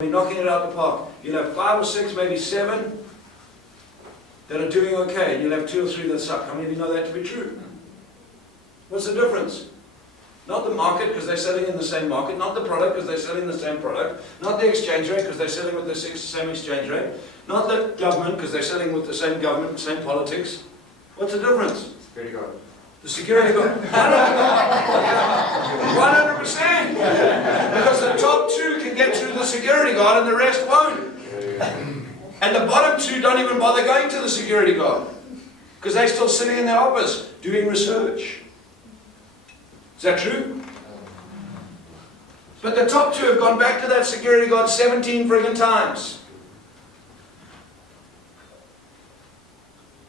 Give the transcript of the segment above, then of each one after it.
You're knocking it out the park. You'll have 5 or 6, maybe 7 that are doing okay, and you'll have 2 or 3 that suck. How many of you know that to be true? What's the difference? Not the market, because they're selling in the same market. Not the product, because they're selling the same product. Not the exchange rate, because they're selling with the same exchange rate. Not the government, because they're selling with the same government, same politics. What's the difference? Security guard. The security guard. 100%! Because the top 2 can get through the security guard and the rest won't. And the bottom 2 don't even bother going to the security guard. Because they're still sitting in their office doing research. Is that true? But the top 2 have gone back to that security guard 17 friggin' times.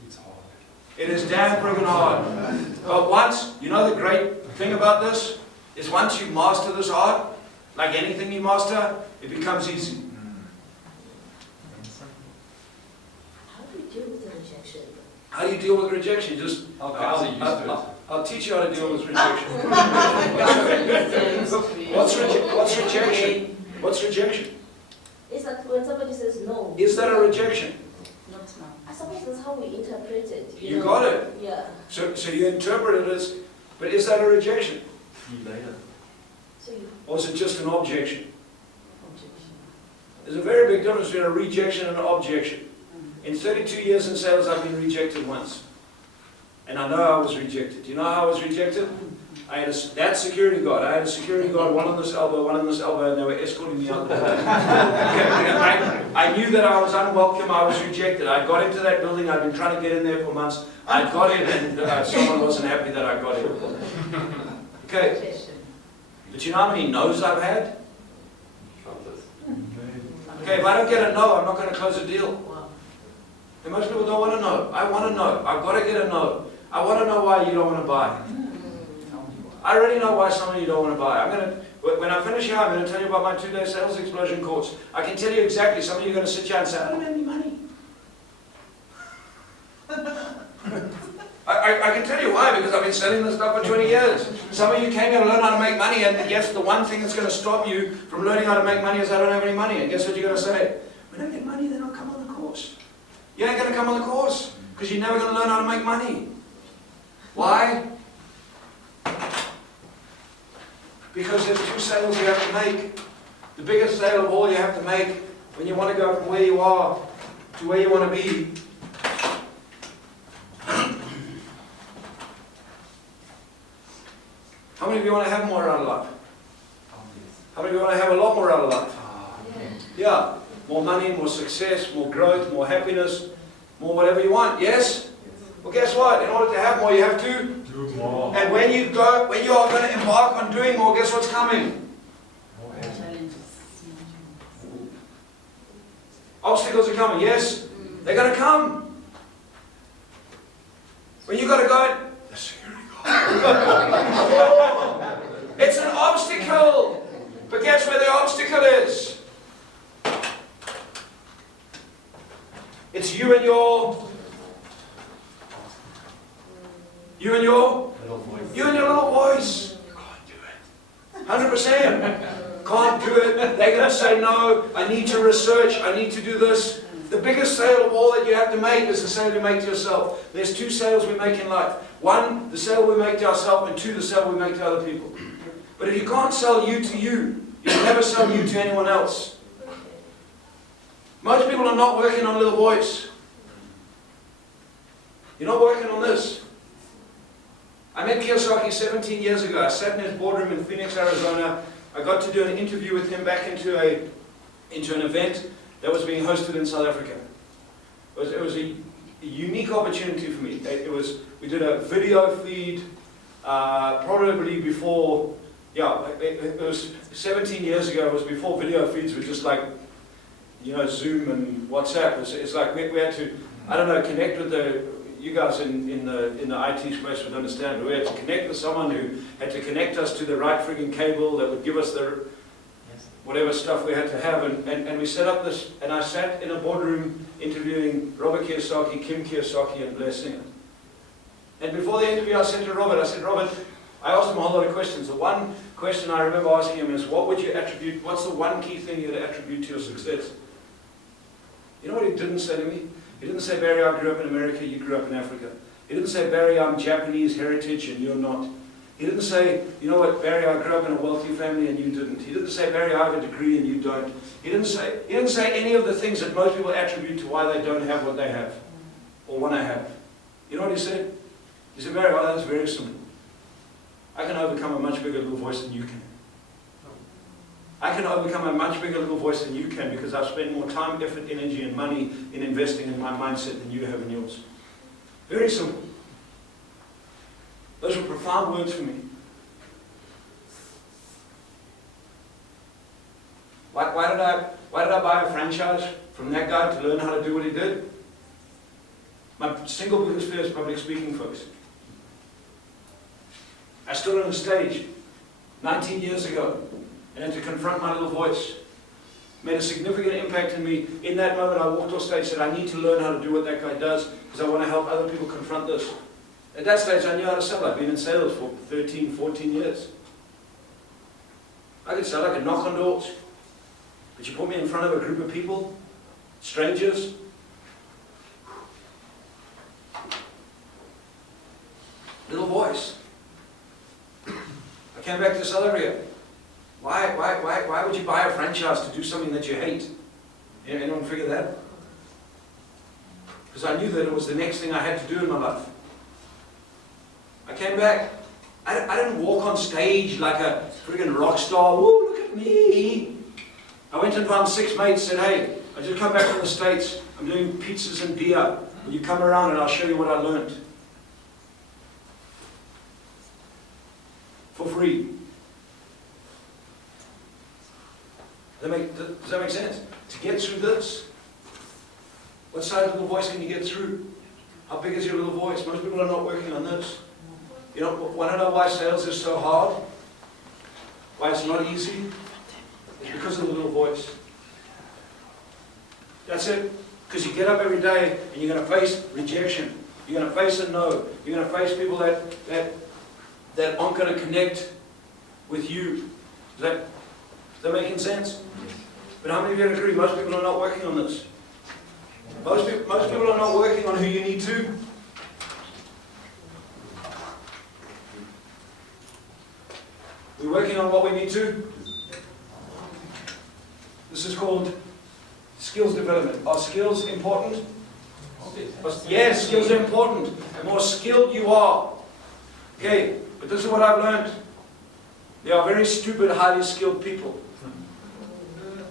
It's hard. It is damn friggin' hard. But once, you know the great thing about this? Is once you master this art, like anything you master, it becomes easy. How do you deal with the rejection? How do you deal with rejection? You just, I'll teach you how to deal with rejection. What's rejection? What's rejection? It's like when somebody says no. Is that a rejection? Not now. I suppose that's how we interpret it. You know? got it. Yeah. So you interpret it as, but is that a rejection? So you Or is it just an objection? objection. There's a very big difference between a rejection and an objection. In 32 years in sales, I've been rejected once. And I know I was rejected. Do you know how I was rejected? I had that security guard. I had a security guard, one on this elbow, one on this elbow, and they were escorting me out the building. I knew that I was unwelcome. I was rejected. I got into that building. I'd been trying to get in there for months. I got in, and someone wasn't happy that I got in. Okay. Rejection. But you know how many no's I've had? Okay, if I don't get a no, I'm not going to close a deal. Wow. And most people don't want to know. I want to know. I've got to get a no. I want to know why you don't want to buy. I already know why some of you don't want to buy. When I finish here, I'm going to tell you about my 2-day sales explosion course. I can tell you exactly. Some of you are going to sit here and say, I don't have any money. I can tell you why, because I've been selling this stuff for 20 years. Some of you came here to learn how to make money, and guess the one thing that's going to stop you from learning how to make money is I don't have any money. And guess what you're going to say? When I get money, then I'll come on the course. You ain't going to come on the course, because you're never going to learn how to make money. Why? Because there's 2 sales you have to make. The biggest sale of all you have to make when you want to go from where you are to where you want to be. How many of you want to have more out of life? How many of you want to have a lot more out of life? Yeah. More money, more success, more growth, more happiness, more whatever you want. Yes? Well, guess what? In order to have more, you have to Do more. And when you are going to embark on doing more, guess what's coming? Challenges. Obstacles are coming, yes? They're going to come. When you got to go, the security guard. It's an obstacle. But guess where the obstacle is? It's you and your little voice. You can't do it. 100%. Can't do it. They're going to say no. I need to research. I need to do this. The biggest sale of all that you have to make is the sale you make to yourself. There's 2 sales we make in life. 1, the sale we make to ourselves, and 2, the sale we make to other people. But if you can't sell you to you, you'll never sell you to anyone else. Most people are not working on little voice. You're not working on this. I met Kiyosaki 17 years ago. I sat in his boardroom in Phoenix, Arizona. I got to do an interview with him back into an event that was being hosted in South Africa. It was a unique opportunity for me. We did a video feed probably before, it was 17 years ago. It was before video feeds were just like, Zoom and WhatsApp. It's like we had to, connect with you guys in the IT space would understand, but we had to connect with someone who had to connect us to the right frigging cable that would give us the whatever stuff we had to have, and we set up this, and I sat in a boardroom interviewing Robert Kiyosaki, Kim Kiyosaki, and Blair Singer. And before the interview I said to Robert, I asked him a whole lot of questions. The one question I remember asking him is, what's the one key thing you'd attribute to your success? You know what he didn't say to me? He didn't say, Barry, I grew up in America, you grew up in Africa. He didn't say, Barry, I'm Japanese heritage and you're not. He didn't say, you know what, Barry, I grew up in a wealthy family and you didn't. He didn't say, Barry, I have a degree and you don't. He didn't say any of the things that most people attribute to why they don't have what they have or want to have. You know what he said? He said, Barry, that's very simple. I can overcome a much bigger little voice than you can. I can overcome a much bigger little voice than you can because I've spent more time, effort, energy, and money in investing in my mindset than you have in yours. Very simple. Those were profound words for me. Why did I buy a franchise from that guy to learn how to do what he did? My single biggest fear is public speaking, folks. I stood on a stage 19 years ago and had to confront my little voice. Made a significant impact in me. In that moment, I walked off stage and said, I need to learn how to do what that guy does because I want to help other people confront this. At that stage, I knew how to sell. I've been in sales for 13, 14 years. I could sell, I could knock on doors. But you put me in front of a group of people, strangers. Little voice. I came back to South Africa. Why would you buy a franchise to do something that you hate? Anyone figure that? Because I knew that it was the next thing I had to do in my life. I came back. I didn't walk on stage like a friggin' rock star. Woo, look at me. I went and found 6 mates, said, hey, I just come back from the States. I'm doing pizzas and beer. Will you come around and I'll show you what I learned? For free. Does that make sense? To get through this, what size little voice can you get through? How big is your little voice? Most people are not working on this. You know, want to know why sales is so hard? Why it's not easy? It's because of the little voice. That's it. Because you get up every day and you're going to face rejection. You're going to face a no. You're going to face people that aren't going to connect with you. Is that making sense? But how many of you agree? Most people are not working on this. Most people are not working on who you need to. We're working on what we need to. This is called skills development. Are skills important? Yes, skills are important. The more skilled you are. Okay, but this is what I've learned. There are very stupid, highly skilled people.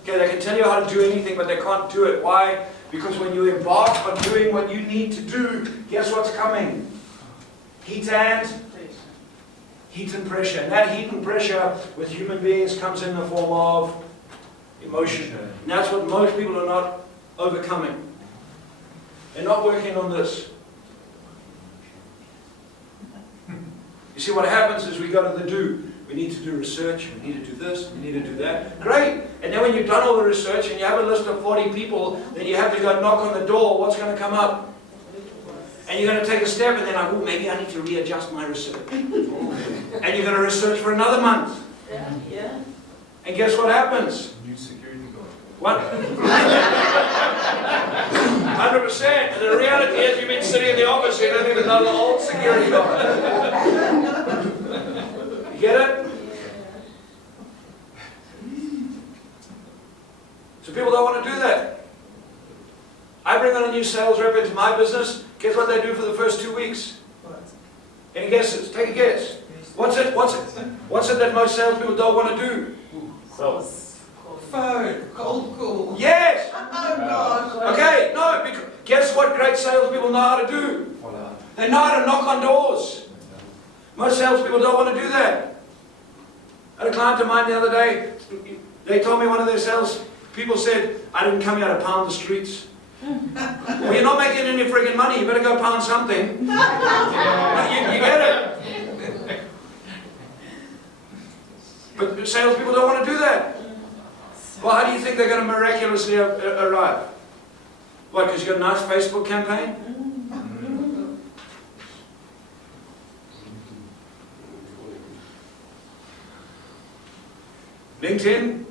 Okay, they can tell you how to do anything, but they can't do it. Why? Because when you embark on doing what you need to do, guess what's coming? Heat and pressure. And that heat and pressure with human beings comes in the form of emotion. And that's what most people are not overcoming. They're not working on this. You see, what happens is we go to the do. We need to do research, we need to do this, we need to do that. Great! And then when you've done all the research and you have a list of 40 people, then you have to go knock on the door. What's going to come up? And you're going to take a step and then like, oh, maybe I need to readjust my research. And you're going to research for another month. Yeah. And guess what happens? New security guard. What? 100%. And the reality is you've been sitting in the office, you don't even know the old security guard. You get it? So people don't want to do that. I bring on a new sales rep into my business. Guess what they do for the first 2 weeks? Any guesses? Take a guess. What's it that most salespeople don't want to do? Phone, cold call. Yes! Oh God. Okay, no, because guess what great salespeople know how to do? They know how to knock on doors. Most salespeople don't want to do that. I had a client of mine the other day, they told me one of their salespeople said, I didn't come here to pound the streets. Well, you're not making any friggin' money, you better go pound something. You get it? But salespeople don't want to do that. Well, how do you think they're going to miraculously arrive? What, because you've got a nice Facebook campaign? LinkedIn,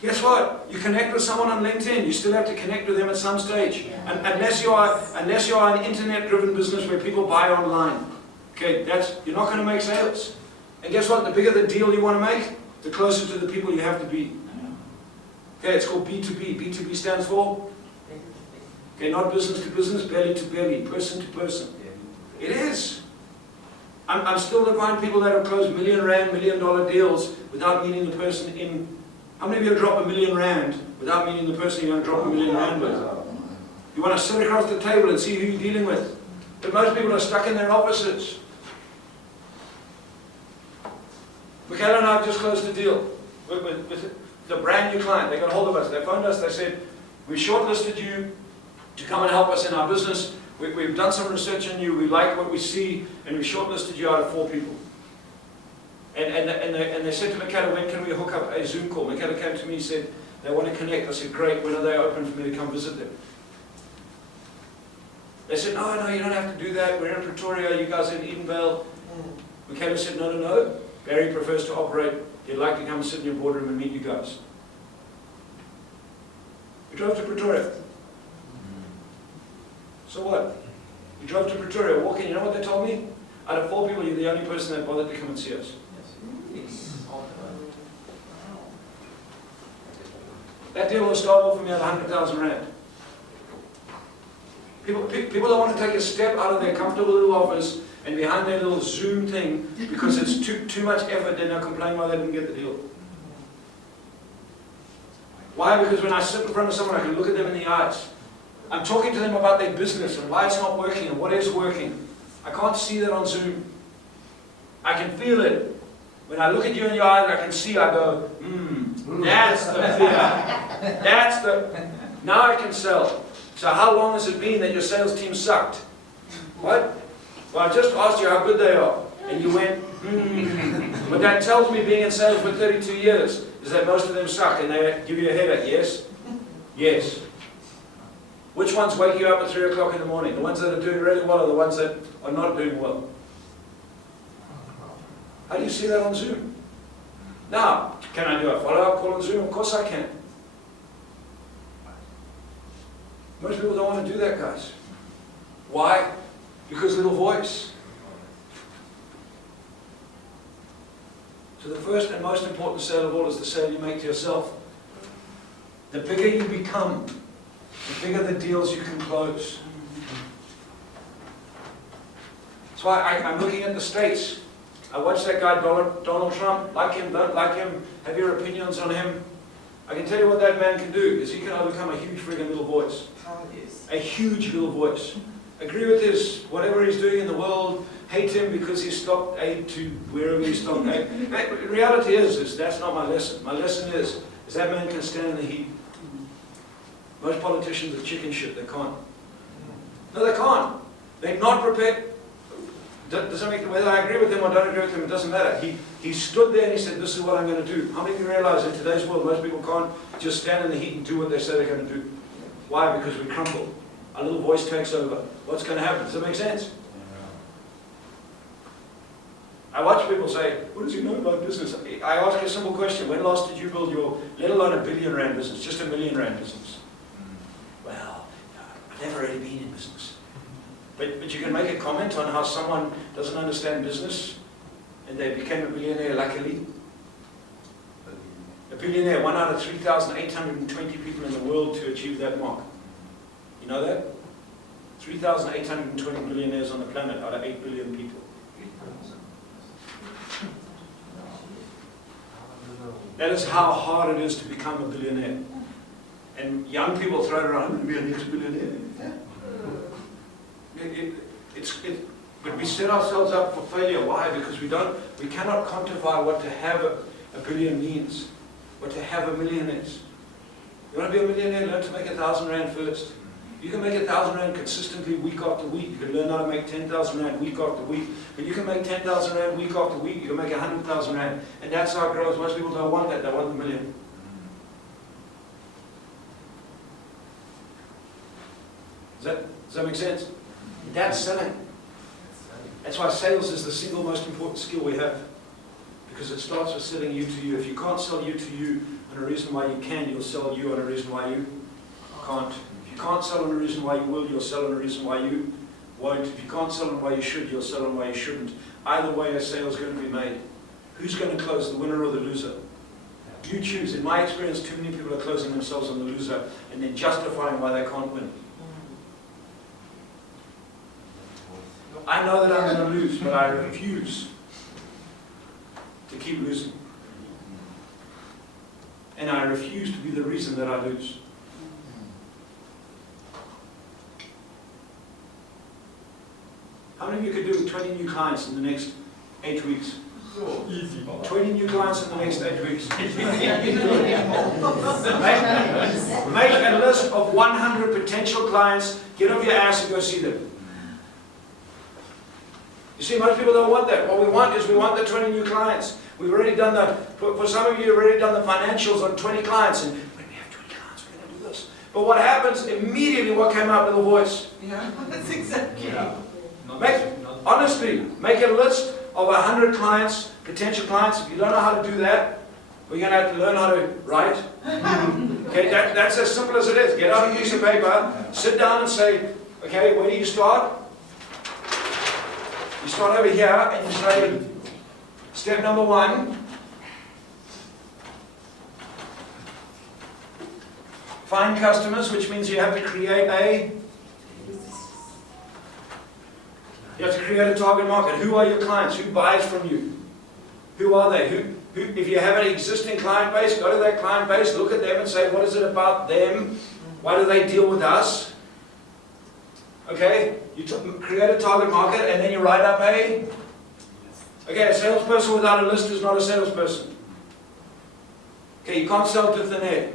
guess what? You connect with someone on LinkedIn, you still have to connect with them at some stage. And unless you are an internet-driven business where people buy online, okay, you're not going to make sales. And guess what? The bigger the deal you want to make, the closer to the people you have to be. Okay, it's called B2B. B2B stands for? Okay, not business to business, belly to belly, person to person. It is. I'm still to find people that have closed $1 million, $1 million deals without meeting the person in. How many of you drop $1 million without meeting the person you're going to drop $1 million with? You want to sit across the table and see who you're dealing with. But most people are stuck in their offices. Michaela and I have just closed a deal with a brand new client. They got hold of us. They phoned us. They said, we shortlisted you to come and help us in our business. We've done some research on you. We like what we see, and we shortlisted you out of 4 people. And they said to Michaela, when can we hook up a Zoom call? Michaela came to me and said, they want to connect. I said, great. When are they open for me to come visit them? They said, no, you don't have to do that. We're in Pretoria. You guys are in Edenvale. Michaela said, no. Barry prefers to operate. He'd like to come and sit in your boardroom and meet you guys. We drove to Pretoria. So what? We drove to Pretoria, walking. You know what they told me? Out of 4 people, you're the only person that bothered to come and see us. That deal will start off for me at 100,000 rand. People don't want to take a step out of their comfortable little office and behind their little Zoom thing because it's too much effort, then they'll complain why they didn't get the deal. Why? Because when I sit in front of someone, I can look at them in the eyes. I'm talking to them about their business and why it's not working and what is working. I can't see that on Zoom. I can feel it. When I look at you in your eyes, I can see, I go, that's the fear. Now I can sell. So how long has it been that your sales team sucked? What? Well, I just asked you how good they are. And you went, But that tells me, being in sales for 32 years, is that most of them suck and they give you a headache, yes? Yes. Which ones wake you up at 3 o'clock in the morning? The ones that are doing really well or the ones that are not doing well? How do you see that on Zoom? Now, can I do a follow-up call on Zoom? Of course I can. Most people don't want to do that, guys. Why? Because little voice. So the first and most important sale of all is the sale you make to yourself. The bigger you become, the bigger the deals you can close. That's why I'm looking at the States. I watch that guy, Donald Trump. Like him, don't like him, have your opinions on him. I can tell you what that man can do, is he can overcome a huge friggin' little voice. A huge little voice. Agree with his, whatever he's doing in the world, hate him because he stopped aid to wherever he stopped aid. The reality is that's not my lesson. My lesson is that man can stand in the heat. Most politicians are chicken shit, they can't. No, they can't. They're not prepared. Doesn't make, whether I agree with him or don't agree with him, it doesn't matter. He stood there and he said, this is what I'm going to do. How many of you realize in today's world, most people can't just stand in the heat and do what they say they're going to do? Why? Because we crumple. Our little voice takes over. What's going to happen? Does that make sense? I watch people say, what does he know about business? I ask a simple question. When last did you build your, let alone a billion rand business, just a million rand business? Well, I've never really been in business. But you can make a comment on how someone doesn't understand business and they became a billionaire luckily. A billionaire, 1 out of 3,820 people in the world to achieve that mark. You know that? 3,820 billionaires on the planet out of 8 billion people. That is how hard it is to become a billionaire. And young people throw it around and be a next billionaire. But we set ourselves up for failure. Why? Because we cannot quantify what to have a billion means, what to have a million is. You want to be a millionaire, learn to make 1,000 rand first. You can make 1,000 rand consistently week after week. You can learn how to make 10,000 rand week after week. But you can make 10,000 rand week after week. You can make 100,000 rand. And that's how it grows. Most people don't want that. They want the million. Does that make sense? That's selling. That's why sales is the single most important skill we have. Because it starts with selling you to you. If you can't sell you to you and a reason why you can, you'll sell you on a reason why you can't. If you can't sell on a reason why you will, you'll sell on a reason why you won't. If you can't sell on why you should, you'll sell on why you shouldn't. Either way, a sale is going to be made. Who's going to close, the winner or the loser? You choose. In my experience, too many people are closing themselves on the loser and then justifying why they can't win. I know that I'm going to lose, but I refuse to keep losing. And I refuse to be the reason that I lose. How many of you could do 20 new clients in the next 8 weeks? Easy. 20 new clients in the next 8 weeks. Make a list of 100 potential clients, get off your ass and go see them. You see, most people don't want that. What we want is we want the 20 new clients. We've already done the, for some of you, you've already done the financials on 20 clients, and when we have 20 clients, we're going to do this. But what happens, immediately what came out with the voice? Yeah, that's exactly. Yeah. Honestly, make a list of 100 clients, potential clients. If you don't know how to do that, we're going to have to learn how to write. Okay, that's as simple as it is. Get out a piece of paper, sit down and say, okay, where do you start? You start over here and you say, step number 1, find customers, which means you have to create a target market. Who are your clients? Who buys from you? Who are they? Who, if you have an existing client base, go to that client base, look at them and say, what is it about them? Why do they deal with us? Okay, you create a target market and then you write up a salesperson without a list is not a salesperson. Okay, you can't sell to thin air.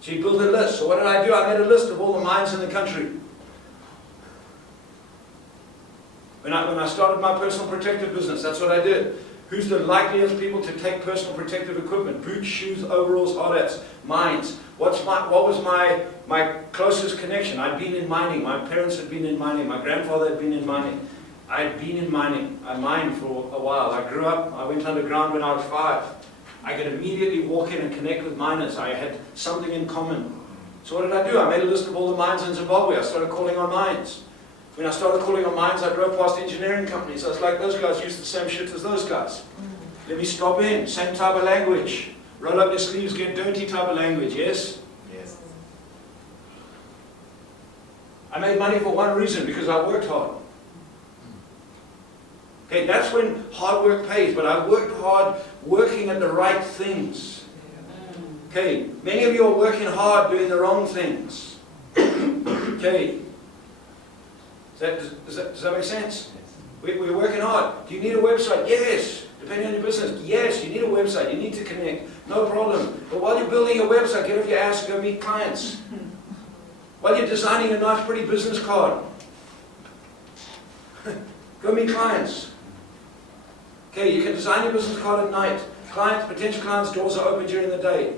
So you build a list. So what did I do? I made a list of all the mines in the country. When I started my personal protective business, that's what I did. Who's the likeliest people to take personal protective equipment? Boots, shoes, overalls, hard hats, mines. What was my closest connection? I'd been in mining. My parents had been in mining. My grandfather had been in mining. I'd been in mining. I mined for a while. I grew up. I went underground when I was 5. I could immediately walk in and connect with miners. I had something in common. So what did I do? I made a list of all the mines in Zimbabwe. I started calling on mines. When I started calling on mines, I drove past engineering companies. I was like, those guys use the same shit as those guys. Let me stop in. Same type of language. Roll up your sleeves, get dirty type of language, yes? Yes. I made money for one reason, because I worked hard. Okay, that's when hard work pays, but I worked hard working at the right things. Okay, many of you are working hard doing the wrong things. Okay. Does that make sense? We're working hard. Do you need a website? Yes. Depending on your business, yes, you need a website. You need to connect. No problem. But while you're building your website, get off your ass and go meet clients. While you're designing a nice, pretty business card, go meet clients. Okay, you can design your business card at night. Clients, potential clients' doors are open during the day.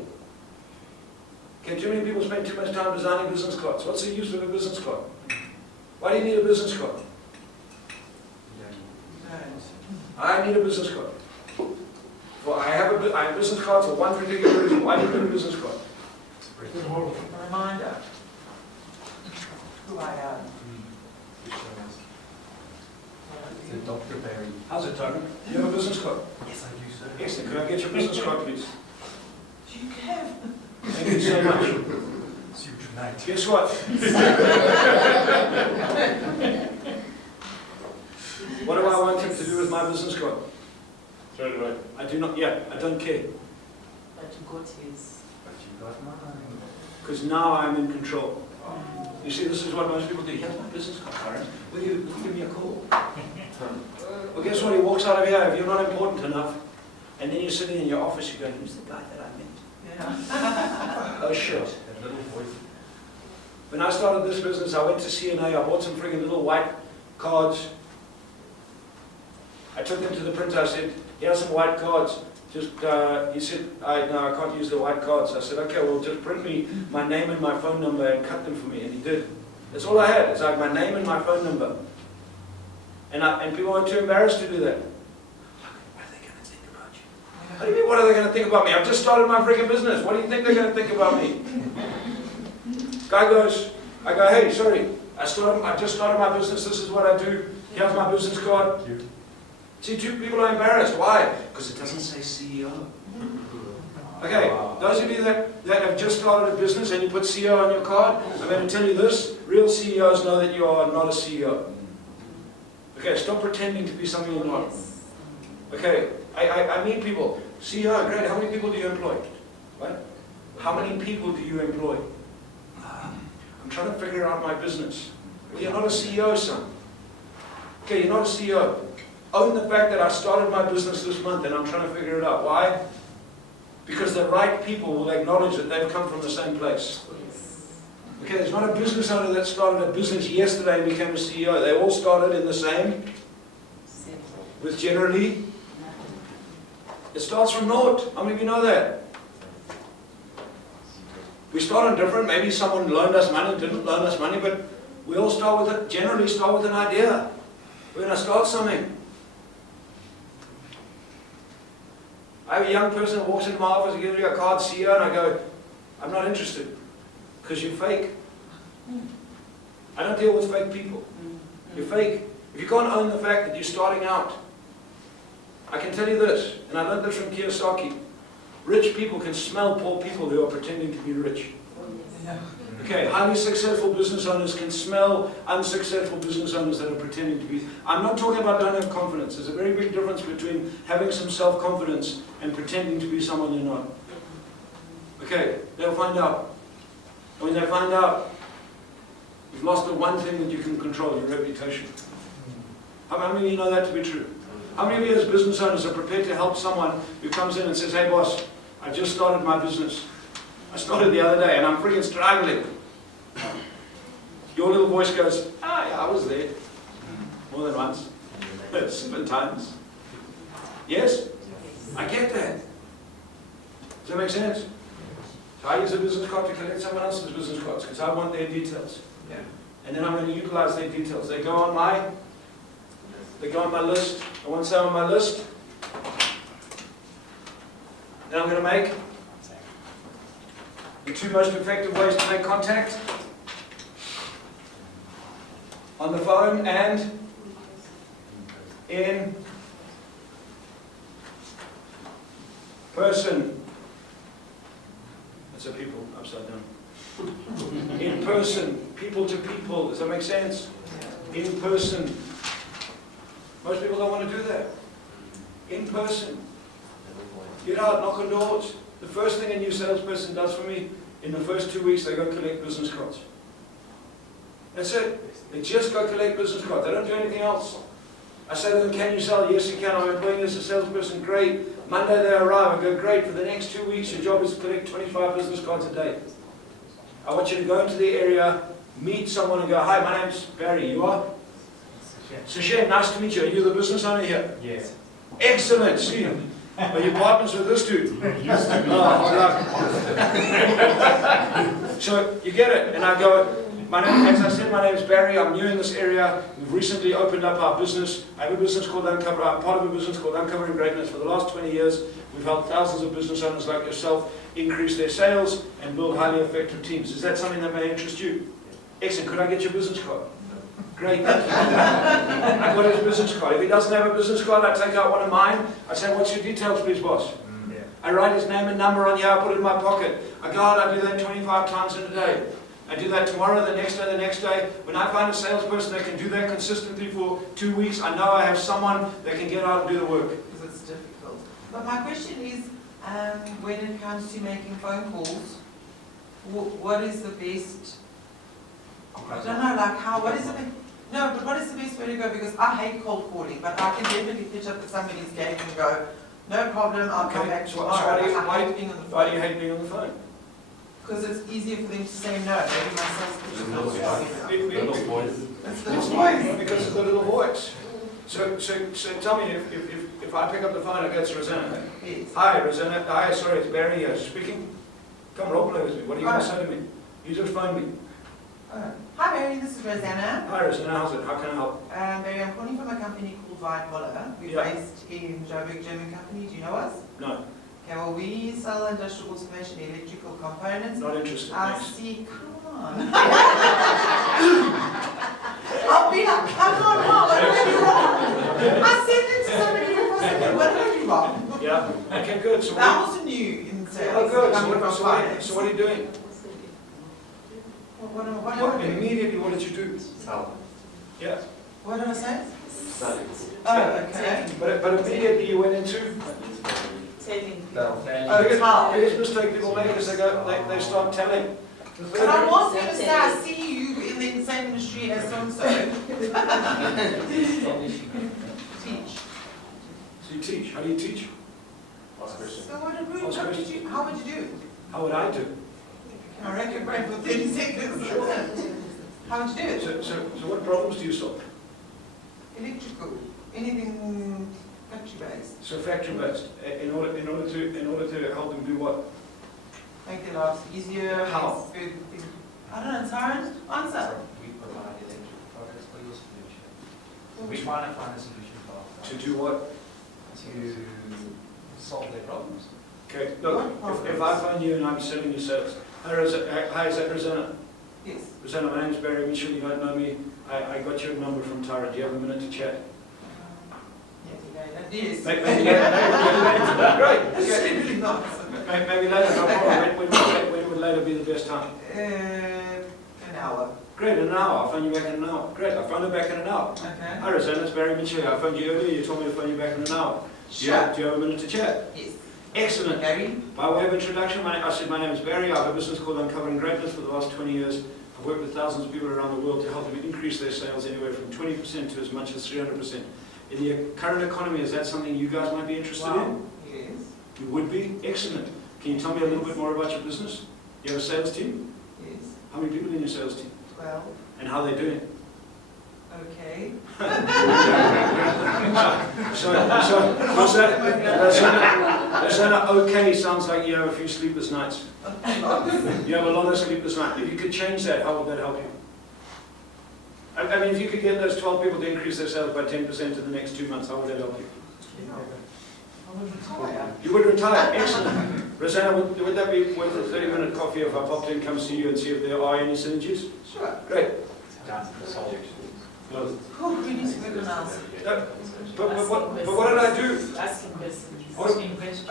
Okay, too many people spend too much time designing business cards. What's the use of a business card? Why do you need a business card? I need a business card. Well, I have business cards for one particular reason. Why do you need a business card? A reminder who I am. Dr. Barry. How's it, Tony? Do you have a business card? Yes, I do, sir. Excellent. Could I get your business card, please? You can. Thank you so much. See you tonight. Guess what? What do I want him to do with my business card? Throw it away. I do not, I don't care. But you got his. But you got mine. Because now I'm in control. You see, this is what most people do. Here's my business card, Karen. Will you give me a call? Well, guess what? He walks out of here if you're not important enough. And then you're sitting in your office, you're going, who's the guy that I met? Yeah. Oh, shit. That little voice. When I started this business, I went to CNA, I bought some friggin' little white cards. I took them to the printer, I said, here are some white cards. Just, he said, no, I can't use the white cards. I said, okay, well, just print me my name and my phone number and cut them for me. And he did. That's all I had. It's like my name and my phone number. And people weren't too embarrassed to do that. What do you mean, what are they going to think about me? I've just started my freaking business. What do you think they're going to think about me? Guy goes, I go, hey, sorry, I just started my business. This is what I do. Here's my business card. See, two people are embarrassed. Why? Because it doesn't say CEO. Okay, those of you that have just started a business and you put CEO on your card, I'm going to tell you this, real CEOs know that you are not a CEO. Okay, stop pretending to be something you're not. Okay, I meet people, CEO, great, how many people do you employ? What? How many people do you employ? I'm trying to figure out my business. Well, you're not a CEO, son. Okay, you're not a CEO. Own the fact that I started my business this month and I'm trying to figure it out. Why? Because the right people will acknowledge that they've come from the same place. Okay, there's not a business owner that started a business yesterday and became a CEO. They all started in the same, with generally, it starts from naught. How many of you know that? We start on different, maybe someone loaned us money, didn't loan us money, but we all start with it, generally start with an idea. We're going to start something. I have a young person who walks into my office and gives me a card, CEO, and I go, I'm not interested, because you're fake. I don't deal with fake people. You're fake. If you can't own the fact that you're starting out, I can tell you this, and I learned this from Kiyosaki, rich people can smell poor people who are pretending to be rich. Okay, highly successful business owners can smell unsuccessful business owners that are pretending to be. I'm not talking about don't have confidence. There's a very big difference between having some self-confidence and pretending to be someone you're not. Okay, they'll find out. And when they find out, you've lost the one thing that you can control, your reputation. How many of you know that to be true? How many of you as business owners are prepared to help someone who comes in and says, hey boss, I just started my business. I started the other day and I'm freaking struggling. Your little voice goes, ah, yeah, I was there. More than once. 7 times. Yes? I get that. Does that make sense? So I use a business card to collect someone else's business cards because I want their details. Yeah. And then I'm going to utilize their details. They go on my list. I want some on my list. Then I'm going to make the 2 most effective ways to make contact: on the phone and in person. That's a people upside down. In person, people to people. Does that make sense? In person. Most people don't want to do that. In person. Get out, knock on doors. The first thing a new salesperson does for me, in the first 2 weeks, they go collect business cards. That's it. They just go collect business cards. They don't do anything else. I say to them, can you sell? Yes, you can. I'm employing you as a salesperson. Great. Monday they arrive. I go, great. For the next 2 weeks, your job is to collect 25 business cards a day. I want you to go into the area, meet someone and go, hi, my name's Barry. You are? Sashay, nice to meet you. Are you the business owner here? Yes. Excellent. See you. Are you partners with this dude? Used to be. So you get it. And I go, as I said, my name is Barry. I'm new in this area. We've recently opened up our business. I have a business called I'm part of a business called Uncovering Greatness. For the last 20 years, we've helped thousands of business owners like yourself increase their sales and build highly effective teams. Is that something that may interest you? Excellent. Could I get your business card? Great, thank you. I've got his business card. If he doesn't have a business card, I take out one of mine. I say, what's your details, please, boss? Yeah. I write his name and number on here. I put it in my pocket. I go out, I do that 25 times in a day. I do that tomorrow, the next day, the next day. When I find a salesperson that can do that consistently for 2 weeks, I know I have someone that can get out and do the work. Because it's difficult. But my question is, when it comes to making phone calls, what is the best, I don't know, like how, what is the best, no, but what is the best way to go? Because I hate cold calling, but I can definitely pitch up to somebody's game and go, no problem, I'll come back tomorrow. I hate being on the phone. Why do you hate being on the phone? Because it's easier for them to say no. Maybe my sales pitch is not strong enough. Little voice. It's the little voice. Because of the little voice. So tell me, if I pick up the phone, I go, it's Rosanna. Yes. Hi, Rosanna. Hi, sorry, it's Barry here speaking. Come role play with me. What are you going to say to me? You just phoned me. Hi Barry, this is Rosanna. Hi, Rosanna. How's it? How can I help? Barry, I'm calling from a company called white collar. We're Yeah. based in Joburg, German company. Do you know us? No, Okay, well, we sell industrial automation, electrical components. not interested, I thanks. see, come on. I'll be like, come on, Mom, what did I do wrong? I said that to somebody else, I said, what did I do wrong? Yeah, okay, good. So That what, was new in sales. oh, good. So coming what, from so, what, finance. so what are you doing? What am I What, doing? immediately, what did you do? Sell. Yeah, What did I say? Sell. Oh, okay. but immediately you went into Telling people. Sell. Oh, tell. biggest mistake people make is they start telling. The But third- I was going to say, I see you in the same industry as so-and-so. Teach. So you teach. How do you teach? Ask questions. So how would you do it? How would I do? Can I rack your brain for 30 seconds? How would you do it? So what problems do you solve? Electrical, anything country-based. So factory-based. In order to help them do what? Make their lives easier. How? I don't know, Tyrant, answer. We provide electrical products for your solution. We're trying to find a solution for our To clients do what? to solve their problems. Okay, look, if I phone you and I'm selling you sales. Hi, is that Rosanna? Yes. Rosanna, my name's Barry Mitchell. You don't know me. I got your number from Tara. Do you have a minute to chat? Yes. Maybe later. Great. Okay. Really not. Maybe later. No problem. When would later be the best time? An hour. Great, in an hour. I'll phone you back in an hour. Great, I'll phone you back in an hour. Okay. Hi Rosanna, it's Barry Mitchell. I phoned you earlier. You told me to phone you back in an hour. Do you have a minute to chat? Yes. Excellent. Gary? By way of introduction, I said my name is Barry. I have a business called Uncovering Greatness for the last 20 years. I've worked with thousands of people around the world to help them increase their sales anywhere from 20% to as much as 300%. In the current economy, is that something you guys might be interested in? Yes. You would be? Excellent. Can you tell me a little bit more about your business? You have a sales team? Yes. How many people in your sales team? 12. And how are they doing? Okay. Rosanna, okay sounds like you have a few sleepless nights. You have a lot of sleepless nights. If you could change that, how would that help you? I mean, if you could get those 12 people to increase their sales by 10% in the next 2 months, how would that help you? I would retire. You would retire. Excellent. Rosanna, would that be worth a 30-minute coffee if I popped in, come see you and see if there are any synergies? Sure. Great. Oh, we need to work on ours. But what did I do? Asking questions. Asking questions.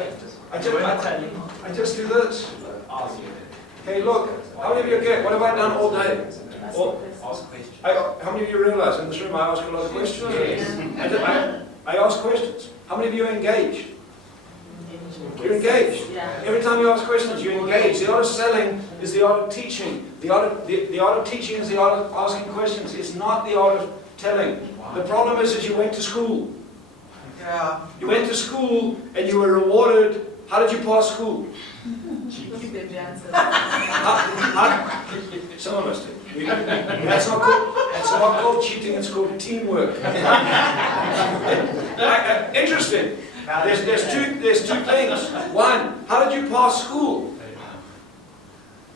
I just do this. Hey, look, how many of you get? What have I done all day? Or, Ask questions. how many of you realize in this room I ask a lot of questions? And I ask questions. How many of you are engaged? You're engaged. Yeah. Every time you ask questions, you engage. The art of selling is the art of teaching. The art of teaching is the art of asking questions. It's not the art of telling. The problem is you went to school. Yeah. You went to school and you were rewarded. How did you pass school? Give them the answer. Some of us did. That's not called cheating, it's called teamwork. Interesting. There's two things. One, how did you pass school?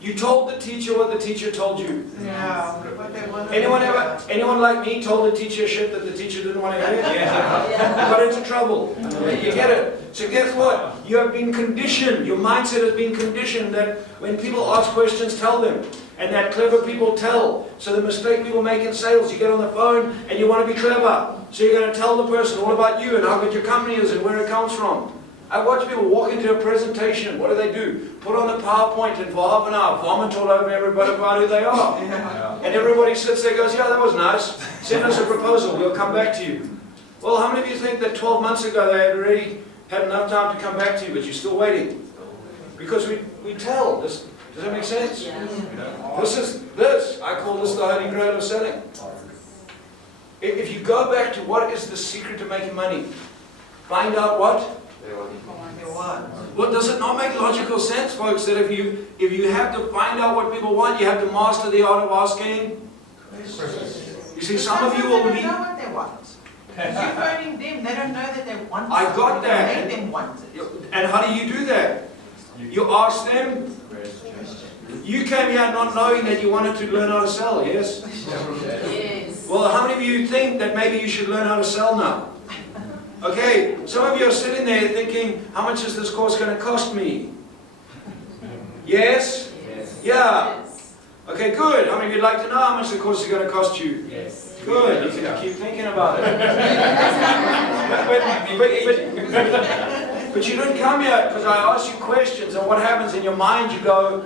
You told the teacher what the teacher told you. Yeah. What they want to Anyone like me told the teacher shit that the teacher didn't want to hear? Yeah. Got into trouble. You get it? So guess what? You have been conditioned. Your mindset has been conditioned that when people ask questions, tell them. And that clever people tell. So the mistake people make in sales, you get on the phone and you want to be clever. So you're going to tell the person all about you and how good your company is and where it comes from. I watch people walk into a presentation. What do? Put on the PowerPoint and for half an hour, vomit all over everybody about who they are. Yeah. And everybody sits there and goes, yeah, that was nice. Send us a proposal, we'll come back to you. Well, how many of you think that 12 months ago they had already had enough time to come back to you, but you're still waiting? Because we tell. Does that make sense? Yeah. I call this the holy grail of selling. If you go back to what is the secret to making money, find out what? Well, does it not make logical sense, folks, that if you have to find out what people want, you have to master the art of asking? You see, some of you will They meet... don't know what they want. You're phoning them, they don't know that they want I got something. that. Make them want it. And how do you do that? You ask them. You came here not knowing that you wanted to learn how to sell, yes? Yes. Well, how many of you think that maybe you should learn how to sell now? Okay, some of you are sitting there thinking, how much is this course going to cost me? Yes? Yes. Yeah. Yes. Okay, good. How many of you would like to know how much the course is going to cost you? Yes. Good. You can keep thinking about it. But you didn't come here because I asked you questions, and what happens in your mind, you go,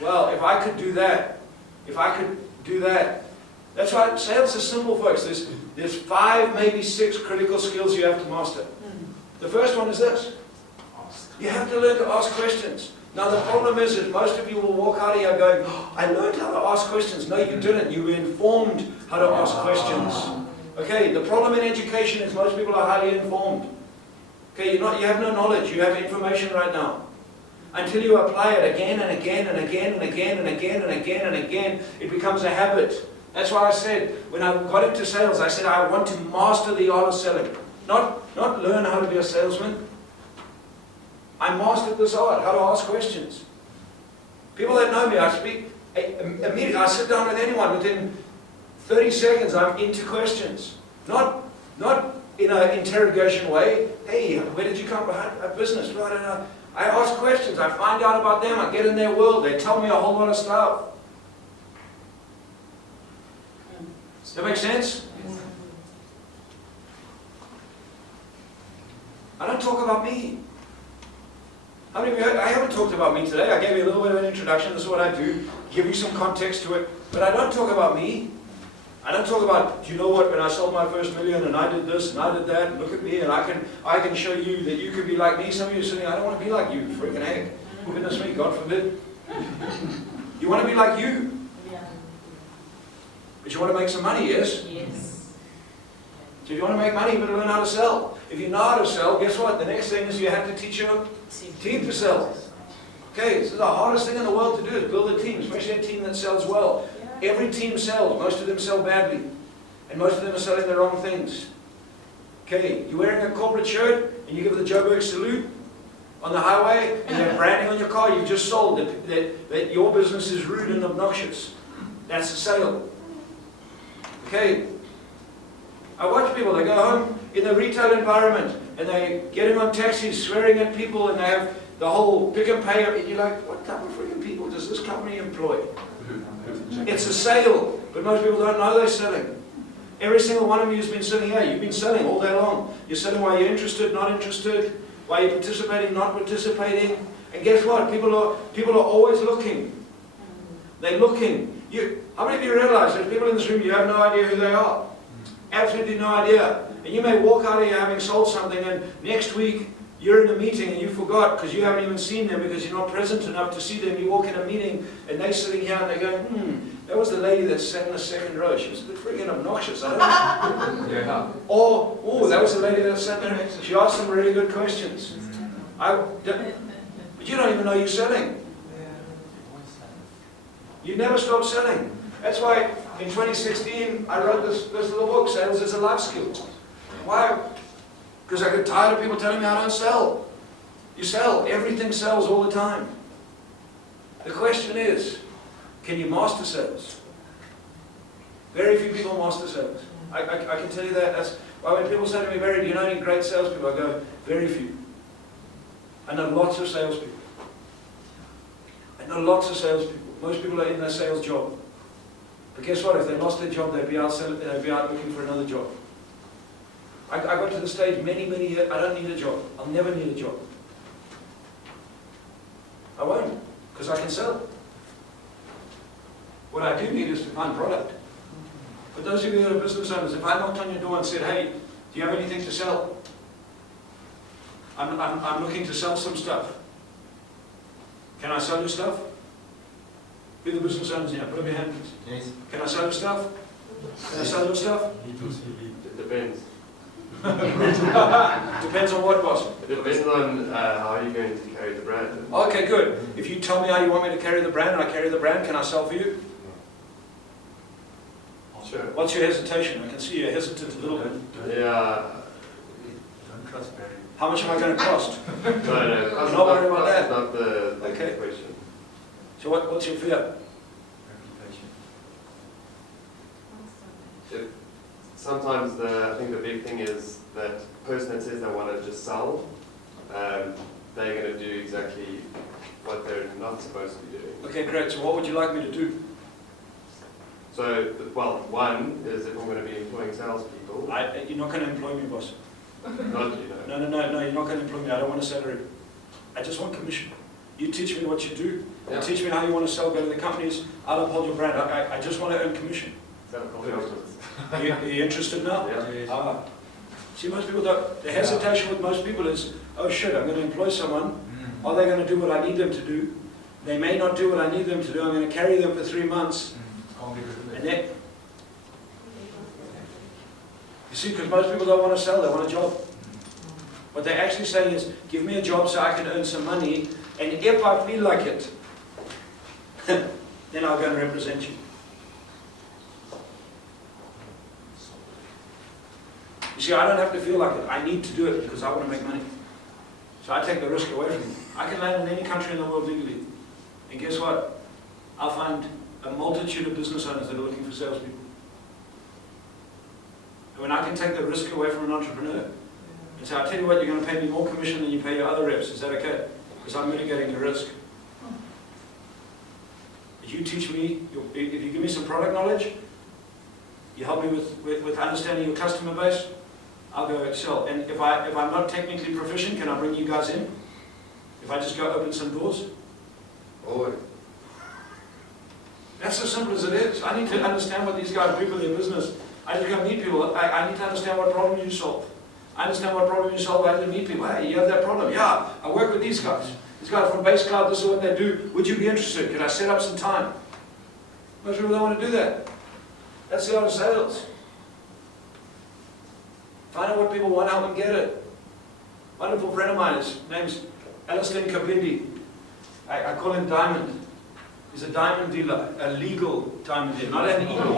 well, if I could do that, if I could do that. That's why sales is simple, folks. There's 5, maybe 6 critical skills you have to master. The first one is this. You have to learn to ask questions. Now the problem is that most of you will walk out of here going, oh, I learned how to ask questions. No, you didn't. You were informed how to ask questions. Okay, the problem in education is most people are highly informed. Okay, you have no knowledge. You have information right now. Until you apply it again and again and again and again and again and again and again, it becomes a habit. That's why I said, when I got into sales, I said I want to master the art of selling. Not learn how to be a salesman. I mastered this art, how to ask questions. People that know me, I speak, immediately, I sit down with anyone, within 30 seconds I'm into questions. Not in an interrogation way. Hey, where did you come from? A business? I don't know. I ask questions, I find out about them, I get in their world, they tell me a whole lot of stuff. Does that make sense? I don't talk about me. How many of you, I haven't talked about me today. I gave you a little bit of an introduction. This is what I do. Give you some context to it. But I don't talk about me. I don't talk about, do you know what, when I sold my first million and I did this and I did that, and look at me and I can show you that you could be like me. Some of you are sitting, I don't want to be like you. Freaking heck. Goodness me, God forbid. You want to be like you. Yeah. But you want to make some money, yes? Yes. So if you want to make money, you better learn how to sell. If you know how to sell, guess what? The next thing is you have to teach your team to sell. Okay, this is the hardest thing in the world to do, is build a team, especially a team that sells well. Every team sells. Most of them sell badly. And most of them are selling the wrong things. Okay, you're wearing a corporate shirt and you give the Joburg salute on the highway and you have branding on your car, you've just sold that your business is rude and obnoxious. That's a sale. Okay, I watch people, they go home in the retail environment and they get in on taxis swearing at people and they have the whole pick and pay, and you're like, what type of freaking people does this company employ? It's a sale, but most people don't know they're selling. Every single one of you has been sitting here, you've been selling all day long. You're selling why you're interested, not interested, why you're participating, not participating. And guess what? People are always looking. They're looking. How many of you realize there's people in this room, you have no idea who they are? Absolutely no idea. And you may walk out of here having sold something and next week you're in a meeting and you forgot because you haven't even seen them because you're not present enough to see them. You walk in a meeting and they're sitting here and they go, that was the lady that sat in the second row. She was a bit freaking obnoxious. I don't know. Yeah. Or, that was the lady that sat there. She asked some really good questions. But you don't even know you're selling. You never stop selling. That's why in 2016 I wrote this little book, Sales is a Life Skill. Why? Because I get tired of people telling me I don't sell. You sell. Everything sells all the time. The question is, can you master sales? Very few people master sales. I can tell you that. That's why when people say to me, Barry, do you know any great salespeople? I go, very few. I know lots of salespeople. I know lots of salespeople. Most people are in their sales job. But guess what? If they lost their job, they'd be out looking for another job. I got to the stage many years, I don't need a job. I'll never need a job. I won't, because I can sell. What I do need is to find product. But those of you that are business owners, if I knocked on your door and said, hey, do you have anything to sell? I'm looking to sell some stuff. Can I sell you stuff? Be the business owners here, put up your hand. Yes. Can I sell you stuff? Can I sell your stuff? It depends. Depends on what, boss? It depends on how you're going to carry the brand. Okay, good. If you tell me how you want me to carry the brand and I carry the brand, can I sell for you? Sure. What's your hesitation? I can see you're hesitant a little bit. Yeah. Don't trust Barry. How much am I going to cost? No, I'm not worried about that. That's not the Okay. question. So what's your fear? Reputation. sometimes I think the big thing is that person that says they want to just sell, they're going to do exactly what they're not supposed to be doing. Okay, great. So what would you like me to do? So, well, one is if I'm going to be employing salespeople, You're not going to employ me, boss. not, No, you're not going to employ me. I don't want a salary. I just want commission. You teach me what you do. You Yeah. teach me how you want to sell, go to the companies. I'll uphold your brand. I just want to earn commission. Are you interested now? Yeah. Ah. See, most people don't. The hesitation with most people is, oh shit, I'm going to employ someone. Are they going to do what I need them to do? They may not do what I need them to do. I'm going to carry them for 3 months. And then, you see, because most people don't want to sell, they want a job. What they're actually saying is, give me a job so I can earn some money, and if I feel like it, then I'll go and represent you. You see, I don't have to feel like it. I need to do it because I want to make money. So I take the risk away from me. I can land in any country in the world legally. And guess what? I'll find a multitude of business owners that are looking for salespeople. And when I can take the risk away from an entrepreneur, and say, I'll tell you what, you're going to pay me more commission than you pay your other reps. Is that okay? Because I'm mitigating the risk. If you teach me, if you give me some product knowledge, you help me with understanding your customer base, I'll go sell. And if I'm not technically proficient, can I bring you guys in? If I just go open some doors? Always. That's as simple as it is. I need to understand what these guys do for their business. I just go meet people. I need to understand what problem you solve. I understand what problem you solve. I need to meet people. Hey, you have that problem? Yeah, I work with these guys. These guys from Base Cloud, this is what they do. Would you be interested? Could I set up some time? Most people don't want to do that. That's the art of sales. Find out what people want, help them get it. Wonderful friend of mine, his name's Alistin Kabindi. I call him Diamond. He's a diamond dealer, a legal diamond dealer, not an illegal.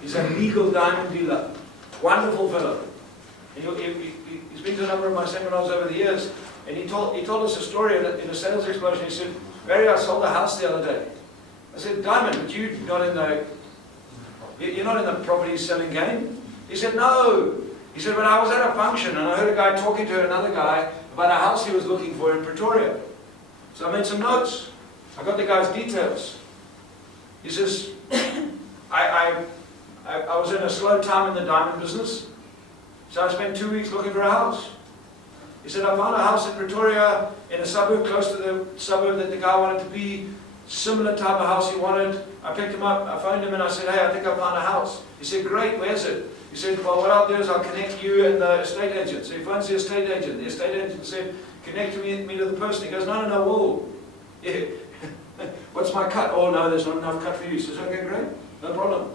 He's a legal diamond dealer. Wonderful fellow. He's been to a number of my seminars over the years, and he told us a story in a sales explosion. He said, Barry, I sold a house the other day. I said, Diamond, but you're not in the property selling game? He said, no. He said, but I was at a function, and I heard a guy talking to another guy about a house he was looking for in Pretoria. So I made some notes. I got the guy's details. He says, I was in a slow time in the diamond business, so I spent 2 weeks looking for a house. He said, I found a house in Pretoria, in a suburb close to the suburb that the guy wanted to be, similar type of house he wanted. I picked him up, I phoned him and I said, hey, I think I found a house. He said, great, where's it? He said, well, what I'll do is I'll connect you and the estate agent. So he phones the estate agent. The estate agent said, connect me to the person. He goes, no, whoa. Yeah. What's my cut? Oh, no, there's not enough cut for you. He says, okay, great, no problem.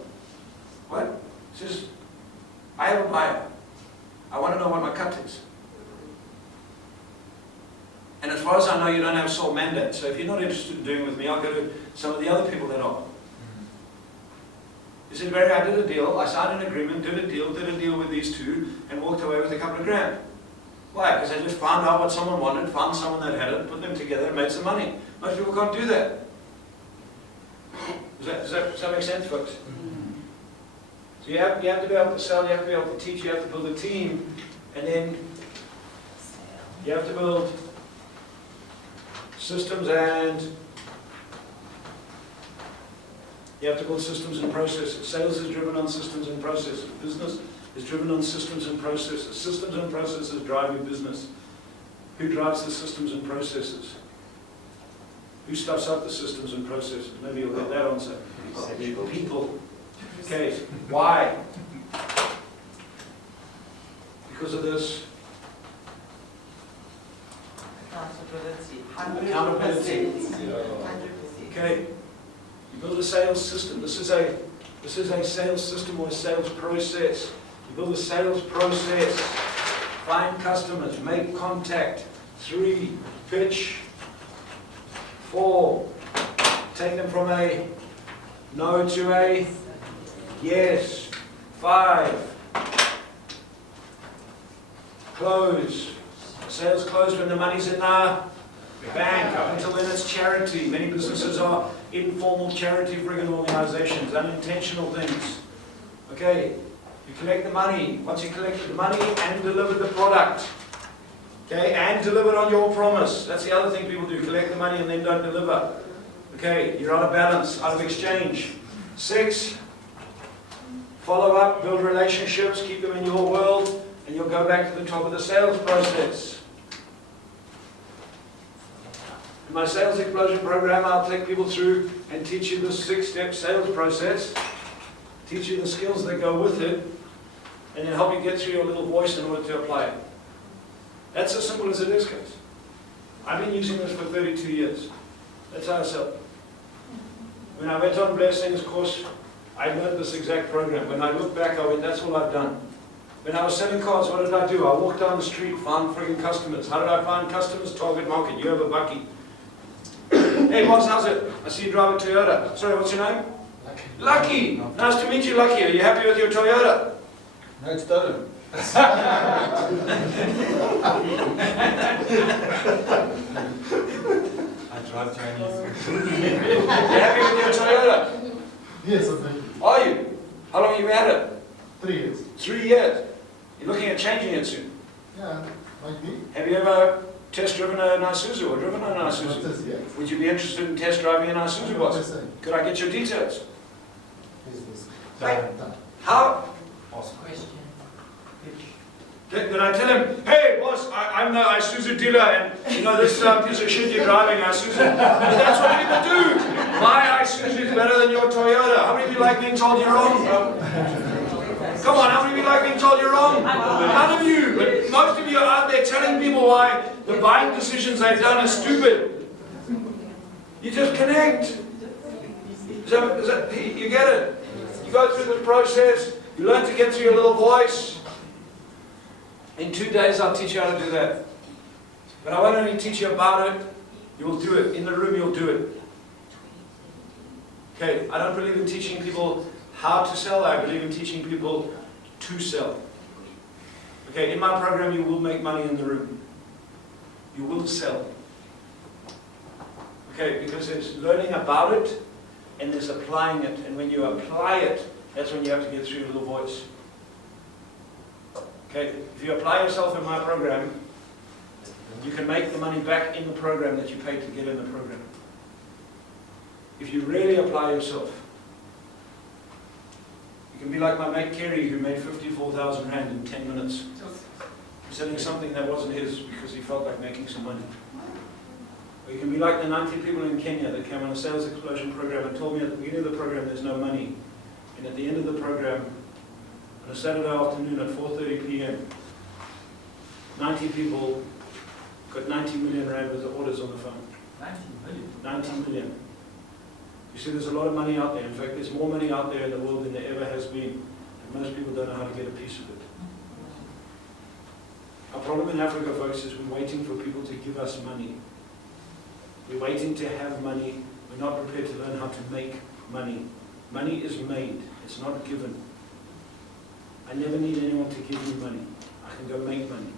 What? He says, I have a buyer. I want to know what my cut is. And as far as I know, you don't have a sole mandate. So if you're not interested in doing with me, I'll go to some of the other people that are. He said, Barry, I did a deal. I signed an agreement, did a deal with these two, and walked away with a couple of grand. Why? Because I just found out what someone wanted, found someone that had it, put them together, and made some money. Most people can't do that. Does that make sense, folks? So you have to be able to sell, you have to be able to teach, you have to build a team, and then you have to build systems and processes. Sales is driven on systems and processes. Business is driven on systems and processes. Systems and processes drive your business. Who drives the systems and processes? Who stuffs up the systems and processes? Maybe you'll get that answer. People. Okay, why? Because of this. Accountability. 100%. Okay, you build a sales system. This is a sales system or a sales process. You build a sales process. Find customers, make contact. 3, pitch. 4, take them from a no to a yes. 5, close. Sales close when the money's in the bank. Up until then it's charity. Many businesses are informal charity-driven organizations, unintentional things. Okay, you collect the money. Once you collect the money and deliver the product. Okay, and deliver on your promise. That's the other thing people do, collect the money and then don't deliver. Okay, you're out of balance, out of exchange. 6, follow up, build relationships, keep them in your world, and you'll go back to the top of the sales process. In my sales explosion program, I'll take people through and teach you the 6-step sales process, teach you the skills that go with it, and then help you get through your little voice in order to apply it. That's as simple as it is, guys. I've been using this for 32 years. That's how I sell. When I went on Blair Singer's course, I learned this exact program. When I look back, I went, that's all I've done. When I was selling cars, what did I do? I walked down the street, found friggin' customers. How did I find customers? Target market. You have a bucky. Hey boss, how's it? I see you drive a Toyota. Sorry, what's your name? Lucky. Nice to meet you, Lucky. Are you happy with your Toyota? No, it's stolen. I drive Chinese. You happy with your Toyota? Yes, I think. Are you? How long have you had it? 3 years. 3 years. You're looking at changing it soon. Yeah, might be. Have you ever test driven an Isuzu or driven an Not Isuzu? this yet. Would you be interested in test driving an Isuzu, boss? 100%. Could I get your details? Business. Right. Done. How? Ask question. Did I tell him, hey boss, I'm the Isuzu dealer and you know this piece of shit you're driving, Isuzu? That's what people do. My Isuzu is better than your Toyota. How many of you like being told you're wrong? Come on, how many of you like being told you're wrong? None of you. But most of you are out there telling people why the buying decisions they've done are stupid. You just connect. You get it? You go through this process, you learn to get through your little voice. In 2 days I'll teach you how to do that. But I won't only teach you about it, you will do it. In the room you'll do it. Okay, I don't believe in teaching people how to sell, I believe in teaching people to sell. Okay, in my program you will make money in the room. You will sell. Okay, because there's learning about it and there's applying it. And when you apply it, that's when you have to get through your little voice. Okay, if you apply yourself in my program, you can make the money back in the program that you paid to get in the program. If you really apply yourself, you can be like my mate Kerry who made 54,000 Rand in 10 minutes. Selling something that wasn't his because he felt like making some money. Or you can be like the 90 people in Kenya that came on a sales explosion program and told me at the beginning of the program there's no money. And at the end of the program, on a Saturday afternoon at 4:30 p.m., 90 people got 90 million Rand worth of orders on the phone. 90 million. 90 million. You see, there's a lot of money out there. In fact, there's more money out there in the world than there ever has been. And most people don't know how to get a piece of it. Our problem in Africa, folks, is we're waiting for people to give us money. We're waiting to have money. We're not prepared to learn how to make money. Money is made. It's not given. I never need anyone to give me money. I can go make money.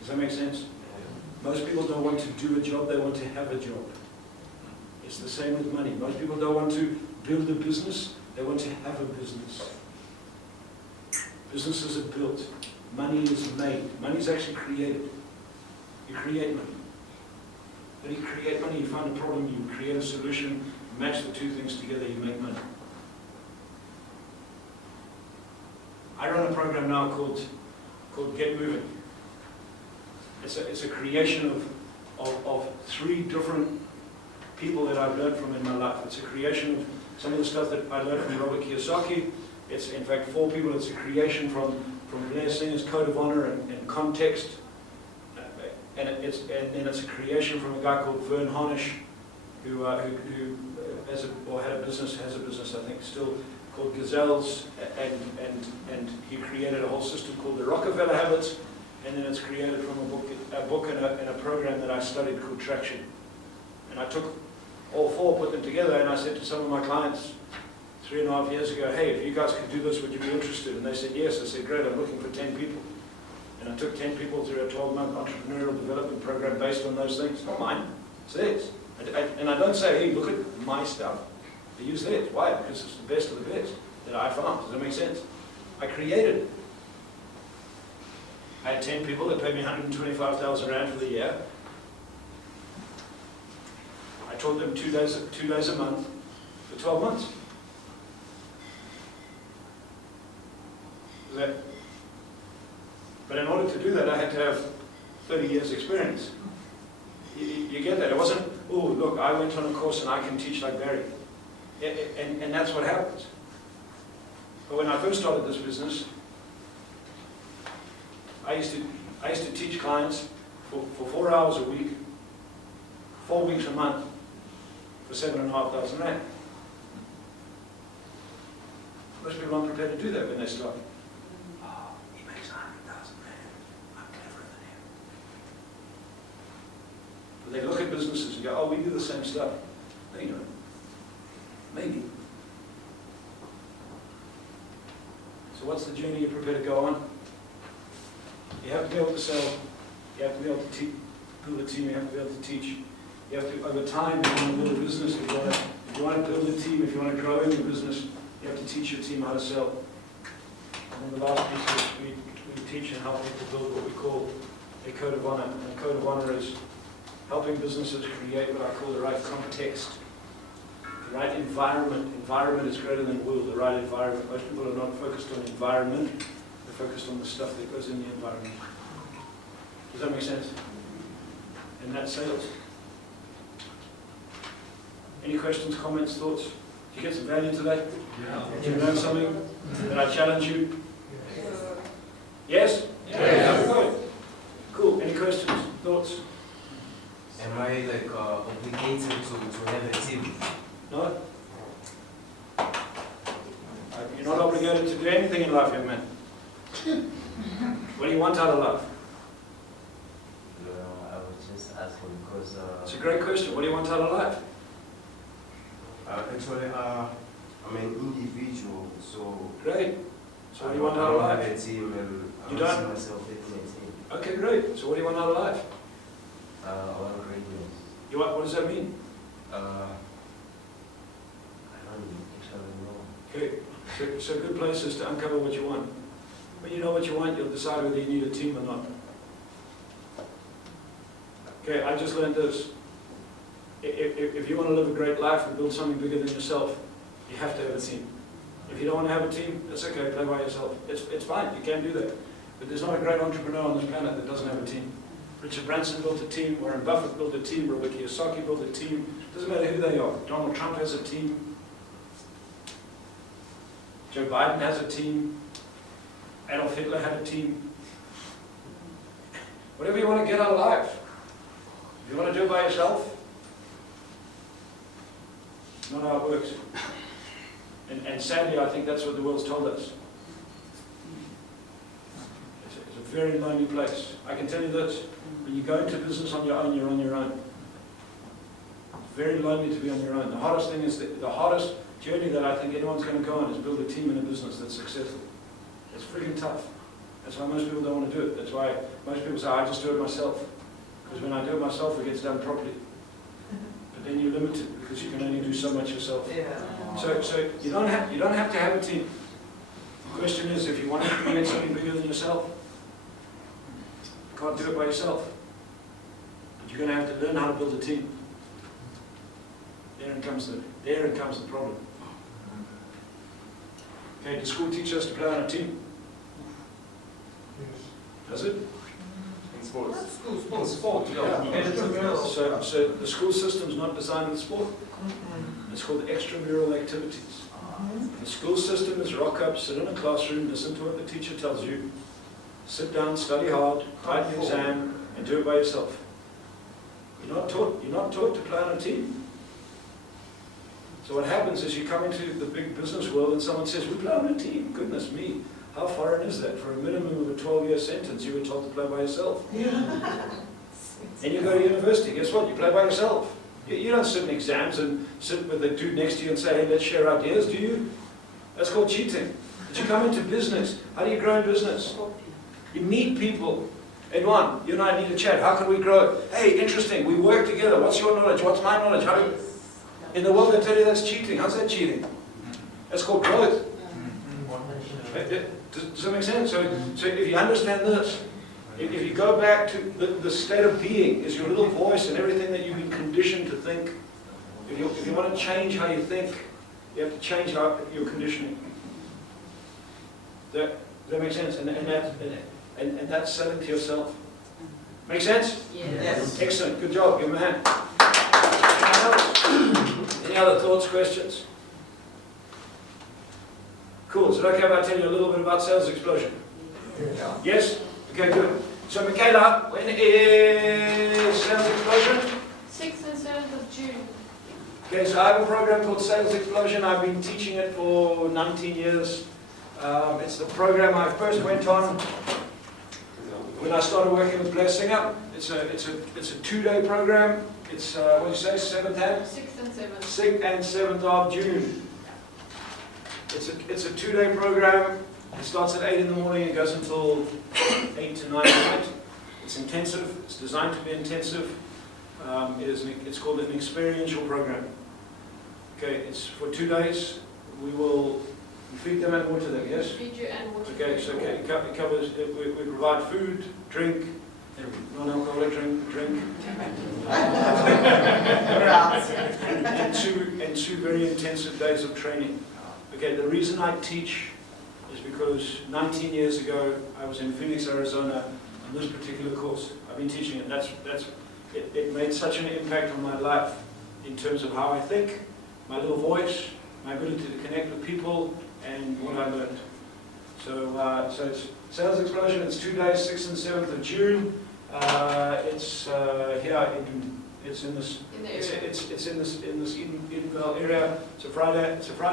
Does that make sense? Most people don't want to do a job, they want to have a job. It's the same with money. Most people don't want to build a business, they want to have a business. Businesses are built. Money is made. Money is actually created. You create money. When you create money, you find a problem, you create a solution, you match the two things together, you make money. I run a program now called Get Moving. It's a creation of 3 different people that I've learned from in my life. It's a creation of some of the stuff that I learned from Robert Kiyosaki. It's in fact 4 people. It's a creation from Blair Singer's Code of Honor and Context. And then it's a creation from a guy called Vern Harnish, who has a business, I think, still called Gazelles, and he created a whole system called the Rockefeller Habits, and then it's created from a book and a program that I studied called Traction. And I took all 4, put them together, and I said to some of my clients 3.5 years ago, hey, if you guys could do this, would you be interested? And they said yes. I said, great, I'm looking for 10 people. And I took 10 people through a 12-month entrepreneurial development program based on those things. Not mine, it's theirs. And I don't say, hey, look at my stuff. I use theirs. Why? Because it's the best of the best that I found. Does that make sense? I created it. I had 10 people that paid me 125,000 rand for the year. I taught them 2 days a month for 12 months. But in order to do that, I had to have 30 years experience. You get that? It wasn't, oh, look, I went on a course and I can teach like Barry. And that's what happens. But when I first started this business, I used to teach clients for 4 hours a week, 4 weeks a month, for 7,500 rand. Most people aren't prepared to do that when they start. Oh, he makes 100,000 rand. I'm cleverer than him. But they look at businesses and go, oh, we do the same stuff. No, you don't. Maybe. So what's the journey you're prepared to go on? You have to be able to sell. You have to be able to build a team. You have to be able to teach. You have to, over time, if you want to build a business, if you want to build a team, if you want to grow in your business, you have to teach your team how to sell. And then the last piece is we teach and help people build what we call a code of honor. And a code of honor is helping businesses create what I call the right context, the right environment. Environment is greater than will, the right environment. Most people are not focused on environment, they're focused on the stuff that goes in the environment. Does that make sense? And that's sales. Any questions, comments, thoughts? Did you get some value today? Yeah. Did you learn something? Did I challenge you? Yes? Yes. Good. Cool. Any questions, thoughts? Am I like obligated to have a team? No? You're not obligated to do anything in life, young man. What do you want out of life? I was just asking because It's a great question. What do you want out of life? actually I'm an individual, so Great. So what I do you want out don't of have life? a team and I You don't see don't? myself in a team. Okay, great. So what do you want out of life? I want radios. You want, what does that mean? I don't actually know. Okay. So good place is to uncover what you want. When you know what you want, you'll decide whether you need a team or not. Okay, I just learned this. If you want to live a great life and build something bigger than yourself, you have to have a team. If you don't want to have a team, that's okay, play by yourself. It's fine, you can do that. But there's not a great entrepreneur on this planet that doesn't have a team. Richard Branson built a team, Warren Buffett built a team, Robert Kiyosaki built a team. Doesn't matter who they are. Donald Trump has a team. Joe Biden has a team. Adolf Hitler had a team. Whatever you want to get out of life. If you want to do it by yourself, it's not how it works. And sadly, I think that's what the world's told us. It's a very lonely place. I can tell you this, when you go into business on your own, you're on your own. It's very lonely to be on your own. The hardest thing is, the hardest journey that I think anyone's going to go on is build a team in a business that's successful. It's freaking tough. That's why most people don't want to do it. That's why most people say, I just do it myself. Because when I do it myself, it gets done properly. But then you're limited because you can only do so much yourself. Yeah. So you don't have to have a team. The question is, if you want to create something bigger than yourself, you can't do it by yourself. But you're going to have to learn how to build a team. Therein comes the problem. Okay, does school teach us to play on a team? Yes. Does it? In sports. Sport, Yeah. So the school system's not designed with sport. It's called extramural activities. The school system is rock up, sit in a classroom, listen to what the teacher tells you, sit down, study hard, write an exam, and do it by yourself. You're not taught to play on a team. So what happens is you come into the big business world and someone says, we play on a team. Goodness me, how foreign is that? For a minimum of a 12-year sentence, you were told to play by yourself. And you go to university, guess what? You play by yourself. You don't sit in exams and sit with the dude next to you and say, hey, let's share ideas, do you? That's called cheating. But you come into business. How do you grow in business? You meet people. Edwan, you and I need to chat. How can we grow? Hey, interesting. We work together. What's your knowledge? What's my knowledge? How do you... In the world, they tell you that's cheating. How's that cheating? That's called growth. Does that make sense? So if you understand this, if you go back to the state of being, is your little voice and everything that you've been conditioned to think. If you want to change how you think, you have to change your conditioning. Does that make sense? And that's selling to yourself. Make sense? Yes. Excellent. Good job. Give him a hand. Any other thoughts, questions? Cool. Is it okay if I tell you a little bit about Sales Explosion? Yes? Okay, good. So, Michaela, when is Sales Explosion? 6th and 7th of June. Okay, so I have a program called Sales Explosion. I've been teaching it for 19 years. It's the program I first went on when I started working with Blessinger. It's a 2-day program. It's, what did you say, 7th and? 6th and 7th. 6th and 7th of June. It's a 2-day program. It starts at 8 in the morning. It goes until 8 to 9 at night. It's intensive. It's designed to be intensive. It's called an experiential program. Okay, it's for 2 days. We will feed them and water them, yes? Feed you and water. Okay, so it covers, we provide food, drink, non-alcoholic drink. and two very intensive days of training. Okay, the reason I teach is because 19 years ago I was in Phoenix, Arizona on this particular course. I've been teaching it. It made such an impact on my life in terms of how I think, my little voice, my ability to connect with people, and what I learned. So it's Sales Explosion. It's 2 days, 6th and 7th of June. It's here it's in this. In the area. It's in this Edenvale area. It's a Friday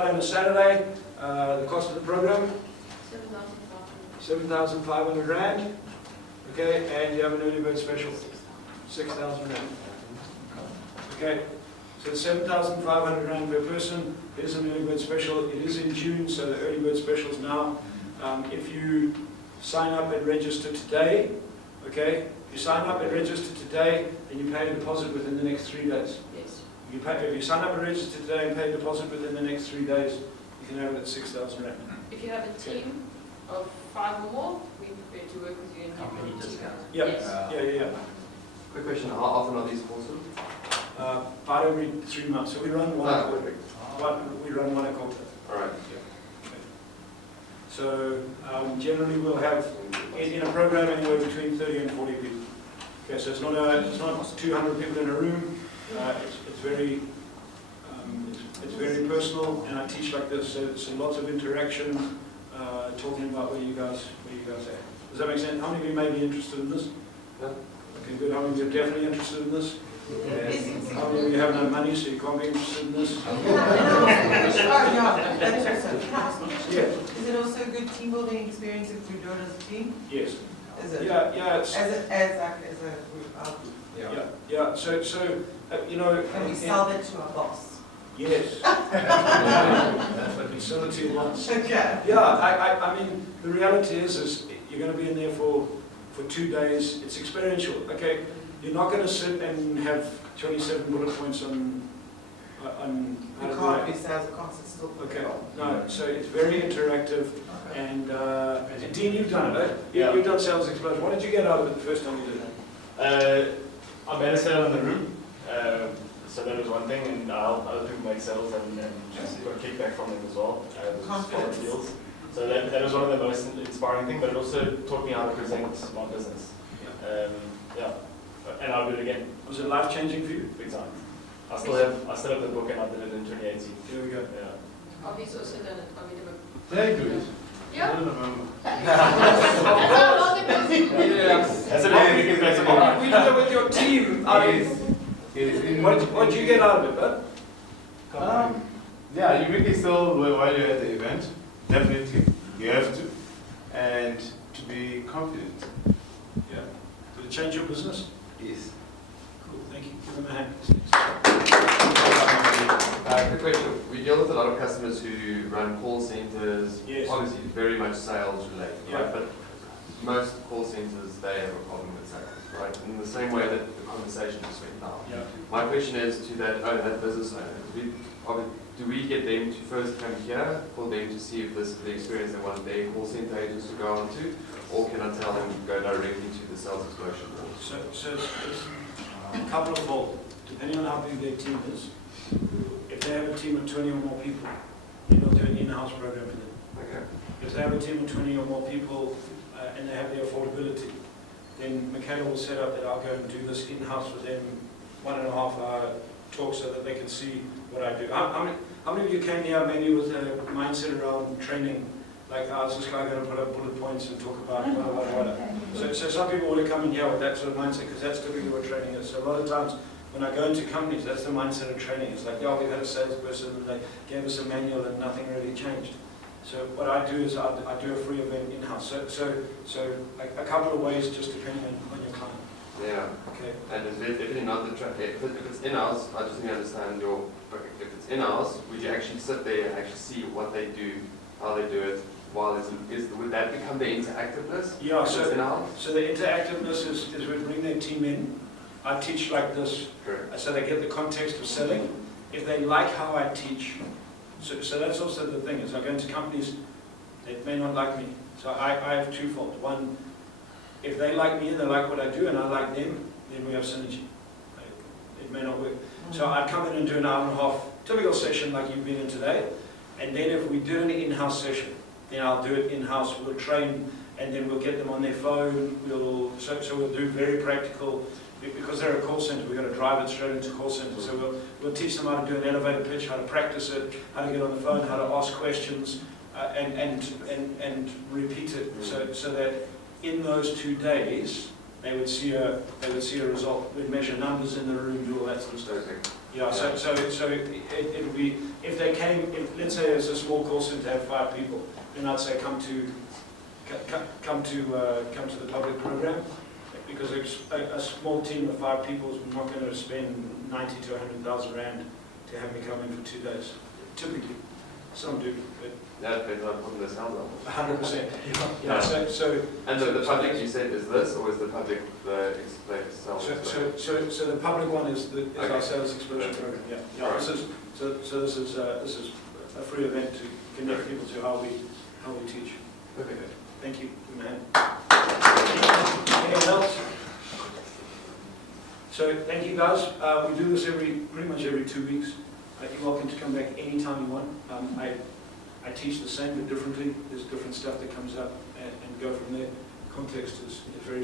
and a Saturday. The cost of the program 7,500 rand. Okay, and you have an early bird special 6,000 rand. Okay, so it's 7,500 rand per person. There's an early bird special. It is in June, so the early bird special is now. If you sign up and register today, okay, if you sign up and register today, then you pay a deposit within the next 3 days. Yes. If you sign up and register today and pay a deposit within the next 3 days, you can have it at 6,000 rand. If you have a team of 5 or more, we prepare to work with you and Company give you a team. discount. Yeah, Yes. yeah. Quick question, how often are these courses? About every 3 months. So we run one a quarter. We run one a quarter. All right. So generally we'll have in a program anywhere between 30 and 40 people. Okay, so it's not 200 people in a room. It's very personal, and I teach like this. So lots of interaction, talking about where you guys are. Does that make sense? How many of you may be interested in this? Yeah. Okay, good. How many of you are definitely interested in this? Yes. How many of you have no money, so you can't be interested in this? Can I ask a question? Yeah. Is it also a good team building experience if we do it as a team? Yes. Is it? Yeah. It's, As a group? yeah. So you know. Can we sell that to our boss? Yes. That's what we sell it to you once. Okay. Yeah, I mean, the reality is you're going to be in there for 2 days. It's experiential. Okay, you're not going to sit and have 27 bullet points on how You to can't do be sales concepts still. it. Okay, no. So it's very interactive. Okay. And Dean, you've done it, right? Yeah. You've done Sales Explosion. What did you get out of it the first time you did it? I made a sale in the room, so that was one thing, and I helped other people make sales and just got kickback from them as well. Confidence. Deals. So that was one of the most inspiring things, but it also taught me how to present my business. And I'll do it again. Was it life-changing for you? Big time. I still have the book, and I did it in 2018. Here we go. Yeah. Obviously also done it. I mean, the book. Very good. Yeah. I don't remember. That's how long it was. That's a very big We did it with your team. What did you get out of it, bud? Yeah, you make it still while you're at the event. Definitely, you have to. And to be confident. Yeah. Did it change your business? Yes. Cool, thank you. Give them a hand. Quick question. We deal with a lot of customers who run call centers, Yes. obviously very much sales related, Yeah. right? But most call centers, they have a problem with sales, right? In the same way that the conversation just went down. Yeah. My question is to that business owner. Do we get them to first come here for them to see if this is the experience they want their call center agents to go on to, or can I tell them to go directly to the sales explosion board? So it's a couple of fold, depending on how big their team is. If they have a team of 20 or more people, you will do an in-house program for them. Okay. If they have a team of 20 or more people and they have the affordability, then Michaela will set up that I'll go and do this in-house with them, 1.5 hour talk so that they can see what I do. How many of you came here maybe with a mindset around training, like, oh, is this guy going to put up bullet points and talk about what? So some people want to come in here with that sort of mindset because that's typically what training is. So a lot of times when I go into companies, that's the mindset of training. It's like, yeah, we had a salesperson and they gave us a manual and nothing really changed. So what I do is I do a free event in-house. So like a couple of ways just depending on your client. Yeah. Okay. And it's definitely not the if it's in-house, I just need to understand if it's in-house, would you actually sit there and actually see what they do, how they do it, would that become the interactiveness? Yeah, if it's in-house? so the interactiveness is we bring their team in. I teach like this, Correct. so they get the context of selling. If they like how I teach, so that's also the thing, is I go into companies, they may not like me. So I have twofold. One, if they like me and they like what I do and I like them, then we have synergy. It may not work. So I'd come in and do an hour and a half, typical session like you've been in today, and then if we do an in-house session, then I'll do it in-house, we'll train, and then we'll get them on their phone, so we'll do very practical, because they're a call center, we've got to drive it straight into call center, so we'll teach them how to do an elevator pitch, how to practice it, how to get on the phone, how to ask questions, and repeat it, so that in those 2 days, they would see a result. We'd measure numbers in the room, do all that sort of stuff. Yeah, so it would be, if they came, let's say it's a small call center, have 5 people, then I'd say come to the public program, because a small team of 5 people is not going to spend 90 to 100,000 rand to have me come in for 2 days. Typically, some do, but That depends on putting the sound on. 100%. Yeah. So and the public you said is this, or is the public the sales? So the public one is Okay. our sales explosion program. Yeah. Yeah. All right. This is a free event to connect people to how we teach. Okay. Thank you, man. Anyone else? So thank you guys. We do this pretty much every 2 weeks. You're welcome to come back anytime you want. I teach the same but differently. There's different stuff that comes up and go from there. Context is very